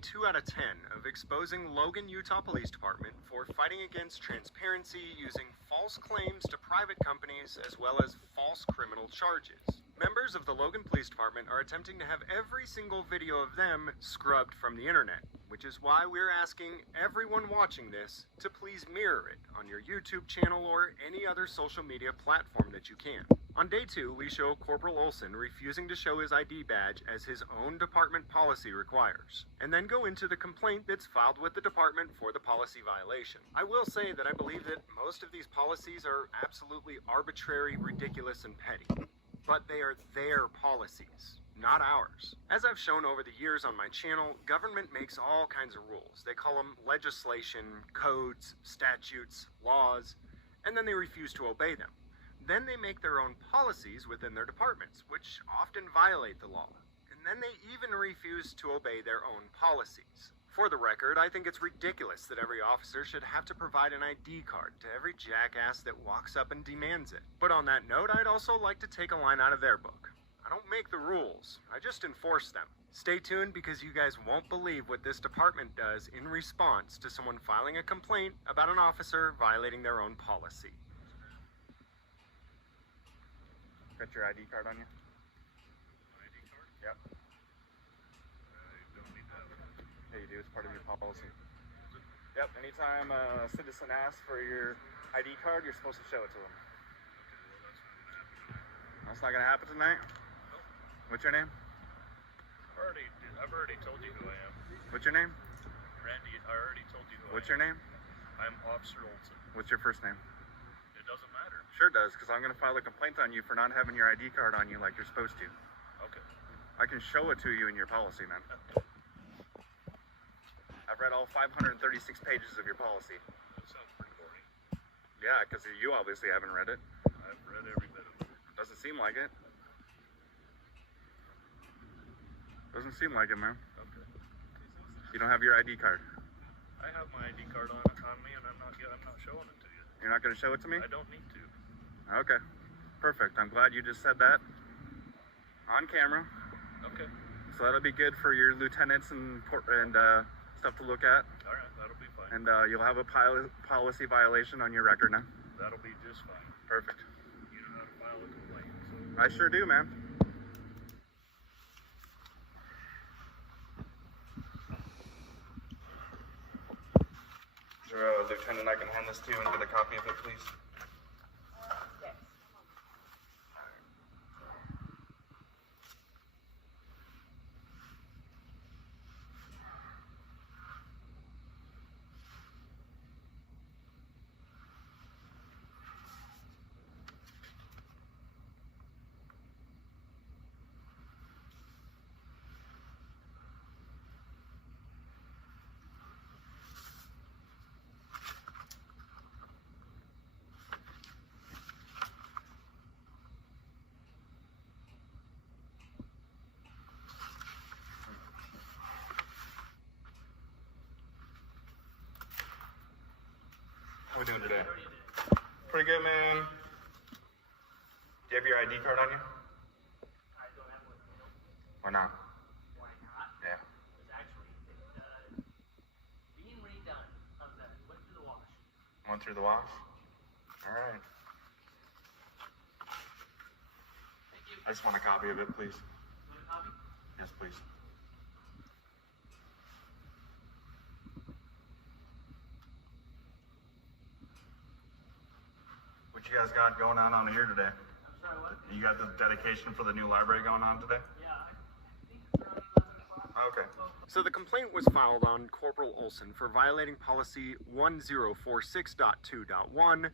2 out of 10 of exposing Logan Utah Police Department for fighting against transparency using false claims to private companies as well as false criminal charges. Members of the Logan Police Department are attempting to have every single video of them scrubbed from the internet, which is why we're asking everyone watching this to please mirror it on your YouTube channel or any other social media platform that you can. On day 2, we show Corporal Olson refusing to show his ID badge as his own department policy requires, and then go into the complaint that's filed with the department for the policy violation. I will say that I believe that most of these policies are absolutely arbitrary, ridiculous, and petty. But they are their policies, not ours. As I've shown over the years on my channel, government makes all kinds of rules. They call them legislation, codes, statutes, laws, and then they refuse to obey them. Then they make their own policies within their departments, which often violate the law. And then they even refuse to obey their own policies. For the record, I think it's ridiculous that every officer should have to provide an ID card to every jackass that walks up and demands it. But on that note, I'd also like to take a line out of their book. I don't make the rules, I just enforce them. Stay tuned because you guys won't believe what this department does in response to someone filing a complaint about an officer violating their own policy. Got your ID card on you? ID card? Yep. I don't need that. Yeah, you do. It's part of your policy. Yep. Anytime a citizen asks for your ID card, you're supposed to show it to them. Okay, well that's not gonna happen tonight. That's not gonna happen tonight? Nope. What's your name? I've already told you who I am. What's your name? Randy, I already told you who What's I am. your name? I'm Officer Olson. What's your first name? It doesn't matter. Sure does, because I'm gonna file a complaint on you for not having your ID card on you like you're supposed to. Okay. I can show it to you in your policy, man. I've read all 536 pages of your policy. That sounds pretty boring. Yeah, because you obviously haven't read it. I've read every bit of it. Doesn't seem like it. Doesn't seem like it, man. Okay. You don't have your ID card. I have my ID card on me, and I'm not showing it to you. You're not gonna show it to me? I don't need to. Okay. Perfect. I'm glad you just said that on camera. Okay. So that'll be good for your lieutenants and stuff to look at. All right, that'll be fine. And you'll have a policy violation on your record now. That'll be just fine. Perfect. You know how to file a complaint, so. I sure do, man. Is there a lieutenant I can hand this to and get a copy of it, please? How we doing today? Pretty good, man. Do you have your ID card on you? I don't have one. Or not? Why not? Yeah. It's actually being redone. How's that? Went through the wash. Went through the wash? All right. Thank you. I just want a copy of it, please. Want a copy? Yes, please. What you guys got going on here today? I'm sorry, what? You got the dedication for the new library going on today? Yeah, I think it's around 11 o'clock. Okay. So the complaint was filed on Corporal Olson for violating policy 1046.2.1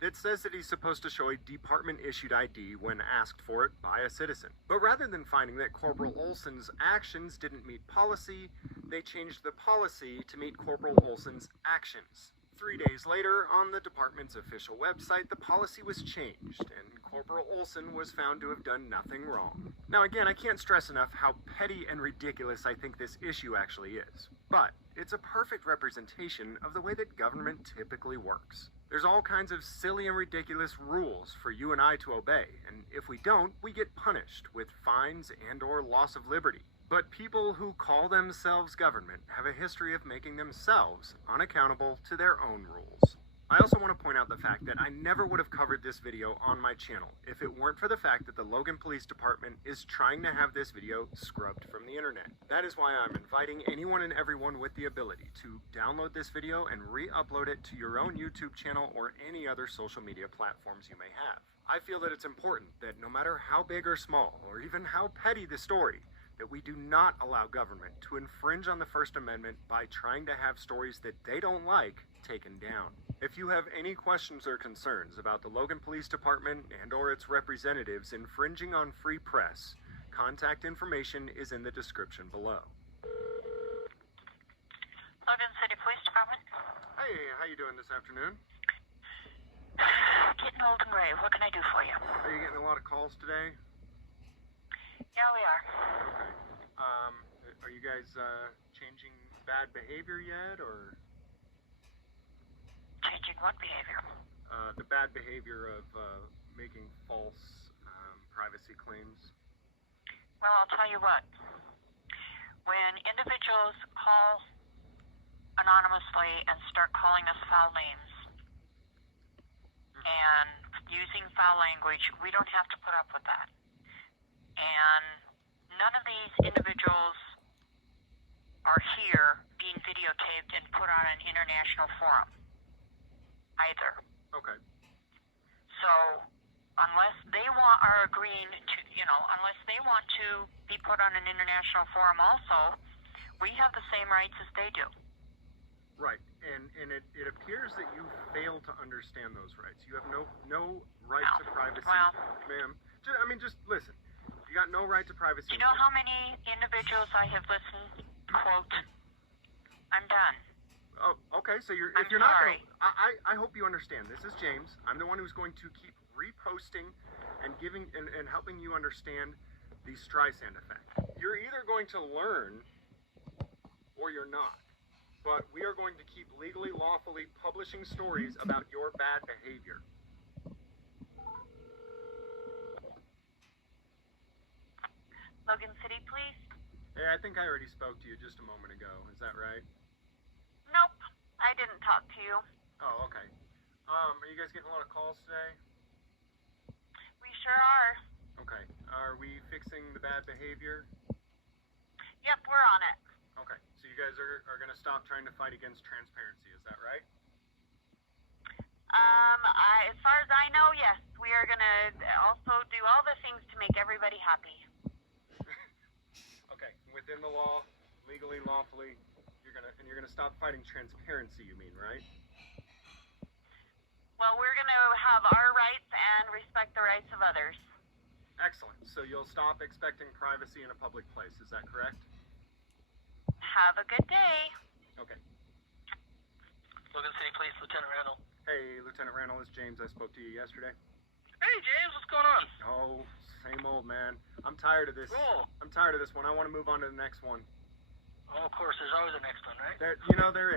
that says that he's supposed to show a department-issued ID when asked for it by a citizen. But rather than finding that Corporal Olson's actions didn't meet policy, they changed the policy to meet Corporal Olson's actions. 3 days later, on the department's official website, the policy was changed, and Corporal Olson was found to have done nothing wrong. Now again, I can't stress enough how petty and ridiculous I think this issue actually is. But it's a perfect representation of the way that government typically works. There's all kinds of silly and ridiculous rules for you and I to obey, and if we don't, we get punished with fines and/or loss of liberty. But people who call themselves government have a history of making themselves unaccountable to their own rules. I also want to point out the fact that I never would have covered this video on my channel if it weren't for the fact that the Logan Police Department is trying to have this video scrubbed from the internet. That is why I'm inviting anyone and everyone with the ability to download this video and re-upload it to your own YouTube channel or any other social media platforms you may have. I feel that it's important that no matter how big or small, or even how petty the story, that we do not allow government to infringe on the First Amendment by trying to have stories that they don't like taken down. If you have any questions or concerns about the Logan Police Department and or its representatives infringing on free press, contact information is in the description below. Logan City Police Department. Hey, how you doing this afternoon? Getting old and gray. What can I do for you? Are you getting a lot of calls today? Yeah, we are. Okay. Are you guys changing bad behavior yet, or? Changing what behavior? The bad behavior of making false privacy claims. Well, I'll tell you what. When individuals call anonymously and start calling us foul names and using foul language, we don't have to put up with that. And none of these individuals are here being videotaped and put on an international forum either. Okay. So unless they are agreeing to, unless they want to be put on an international forum also, we have the same rights as they do. Right, and it appears that you fail to understand those rights. You have no right to privacy, Well, ma'am. Just listen. You got no right to privacy. You know how many individuals I have listened, quote, I'm done. Oh, okay. So if I'm you're not sorry. I hope you understand. This is James. I'm the one who's going to keep reposting and giving and helping you understand the Streisand effect. You're either going to learn or you're not. But we are going to keep legally, lawfully publishing stories about your bad behavior. Logan City Police? Hey, I think I already spoke to you just a moment ago. Is that right? Nope, I didn't talk to you. Oh, okay. Are you guys getting a lot of calls today? We sure are. Okay. Are we fixing the bad behavior? Yep, we're on it. Okay. So you guys are going to stop trying to fight against transparency. Is that right? As far as I know, yes. We are going to also do all the things to make everybody happy. Okay. Within the law, legally, lawfully, you're gonna stop fighting transparency. You mean, right? Well, we're going to have our rights and respect the rights of others. Excellent. So you'll stop expecting privacy in a public place. Is that correct? Have a good day. Okay. Logan City Police, Lieutenant Randall. Hey, Lieutenant Randall, it's James. I spoke to you yesterday. Hey, James, what's going on? Oh, same old, man. I'm tired of this. Cool. I'm tired of this one. I want to move on to the next one. Oh, of course, there's always a next one, right? There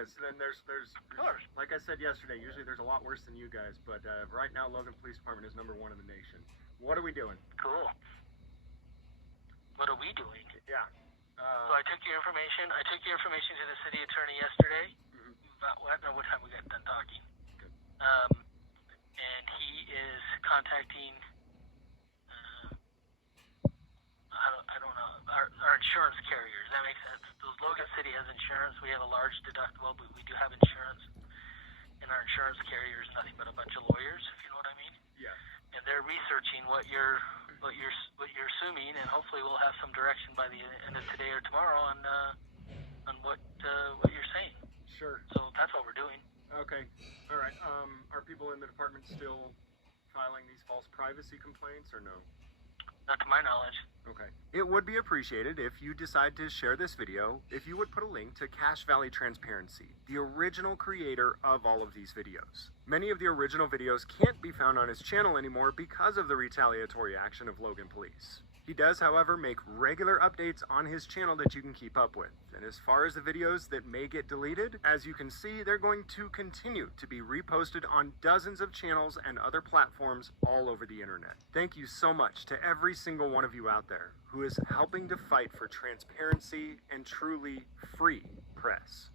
is. Then there's. Of course. Like I said yesterday, usually there's a lot worse than you guys, but right now, Logan Police Department is #1 in the nation. What are we doing? Cool. What are we doing? Yeah. So I took your information. I took your information to the city attorney yesterday. About I don't know what time we got done talking. Good. And he is contacting. I don't know our insurance carriers. That makes sense. Logan City has insurance. We have a large deductible, but we do have insurance. And our insurance carrier is nothing but a bunch of lawyers, if you know what I mean. Yeah. And they're researching what you're assuming, and hopefully we'll have some direction by the end of today or tomorrow on what you're saying. Sure. So that's what we're doing. Okay. All right. Are people in the department still filing these false privacy complaints, or no? Not to my knowledge. Okay. It would be appreciated if you decide to share this video, if you would put a link to Cache Valley Transparency, the original creator of all of these videos. Many of the original videos can't be found on his channel anymore because of the retaliatory action of Logan Police. He does, however, make regular updates on his channel that you can keep up with. And as far as the videos that may get deleted, as you can see, they're going to continue to be reposted on dozens of channels and other platforms all over the internet. Thank you so much to every single one of you out there who is helping to fight for transparency and truly free press.